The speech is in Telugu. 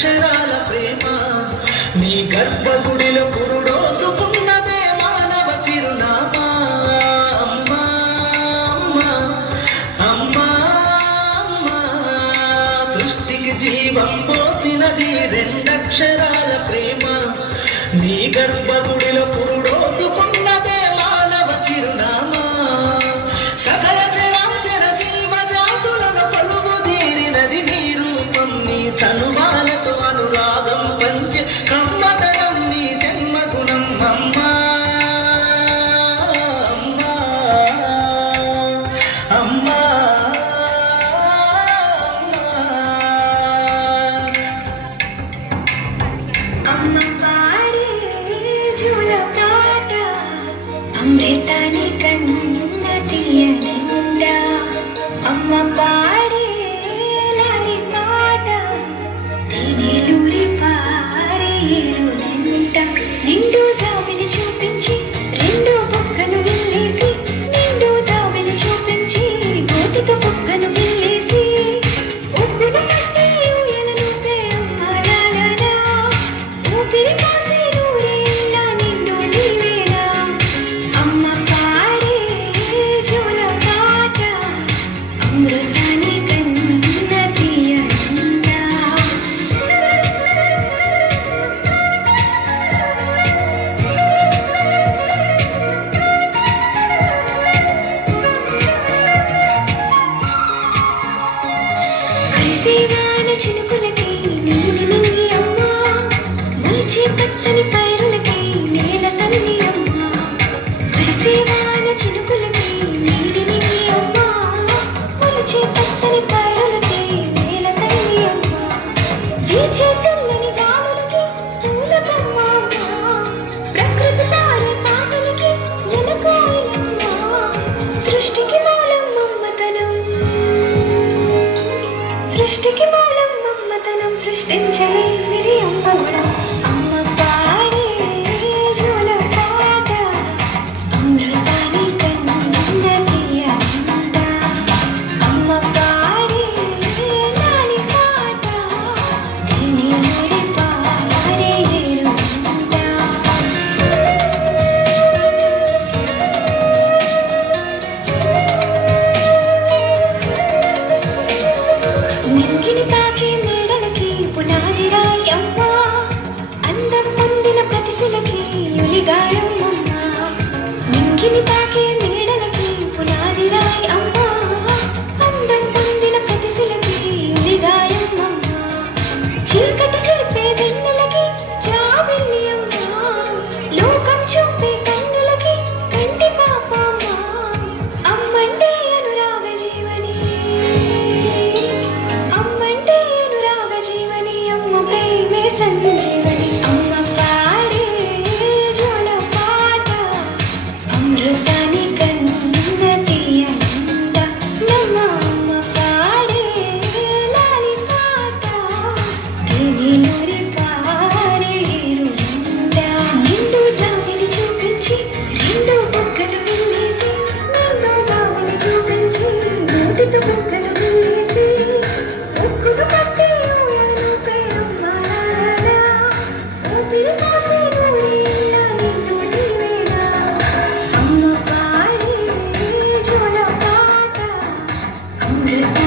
రెండక్షరాల ప్రేమ నీ గర్భగుడిలో పురుడోసుకున్నదే మానవ చిరునామా అమ్మా అమ్మా అమ్మా అమ్మా సృష్టికి జీవం పోసినది రెండక్షరాల ప్రేమ నీ గర్భగుడిలో పురుడోసుకున్నదే మానవ చిరునామా సకల చరాచర జీవ జాతులను కొలువుదీరినది నీ రూపం నీ చనువాలతో అనురాగం పంచే కమ్మదనం నీ జన్మగుణం అమ్మా అమ్మా అమ్మా అమ్మ పాడే జోలపాట అమృతాని కన్న తీయనిండ అమ్మ పాడే లాలి పాట తేనెలూరి పారేరులంట నిండు దావిని చూపించి రెండు బుక్కను వెళ్ళేసి నిండు దావిని చూపించి గోతితో బుక్కను వెళ్ళేసి ఉక్కును పట్టి ఊయలనుపే అమ్మరాలనా ఊపిరి కాసే నూరేళ్ళ నిండు నీవేనా అమ్మ పాడే జోలపాట అమృతాని కన్న తీయనిండ కరిసేవాన చినుకులకి నీలి నింగి అమ్మా మొలిచే పచ్చని పైరులకి నేల తల్లి అమ్మా కరిసేవాన చినుకులకి నీలి నింగి అమ్మా మొలిచే పచ్చని పైరులకి నేల తల్లి అమ్మా వీచే చల్లని గాలులకి పూల బొమ్మ అమ్మా ప్రకృతి తారే పాటలకి నెలకోయిలమ్మా సృష్టికి మూలం మమ్మతనం సృష్టికి మూలం మమ్మతనం సృష్టించలేనిది అమ్మ గుణం అమ్మ పాడే జోలపాట అమృతాని కన్న తీయనిండ అమ్మ పాడే లాలి పాట తేనెలూరి పారేరులంట నింగిని తాకే మేడలకి పునాది రాయి అమ్మా అందం పొందిన ప్రతిశిలకి యులిగాయం అమ్మా నింగిని తాకే మేడలకి పునాది రాయి అమ్మా అందం పొందిన ప్రతిశిలకి యులిగాయం అమ్మా చీకటి చెడిపే వెన్నెలకి జాబిల్లి అమ్మా లోకం చూపే కన్నులకి కంటి పాప అమ్మా అమ్మంటే అనురాగ జీవని అమ్మంటే అనురాగ జీవని అమ్మ ప్రేమే సంజీవని అమ్మ పాడే జోలపాట అమృతాని కన్న తీయనిండ నమ్మ అమ్మ పాడే లాలి పాట తేనెలూరి పారేరులంట నిండు దావిని చూపించి రెండు బుగ్గలు వెళ్ళేసి నిండు దావిని చూపించి నోటితో బుగ్గలు వెళ్ళేసి ఉక్కును పట్టి ఊయలనుపే అమ్మరాలనా ఊపిరి కాసే నూరేళ్ళ నిండు నీవేనా అమ్మ పాడే జోలపాట అమృత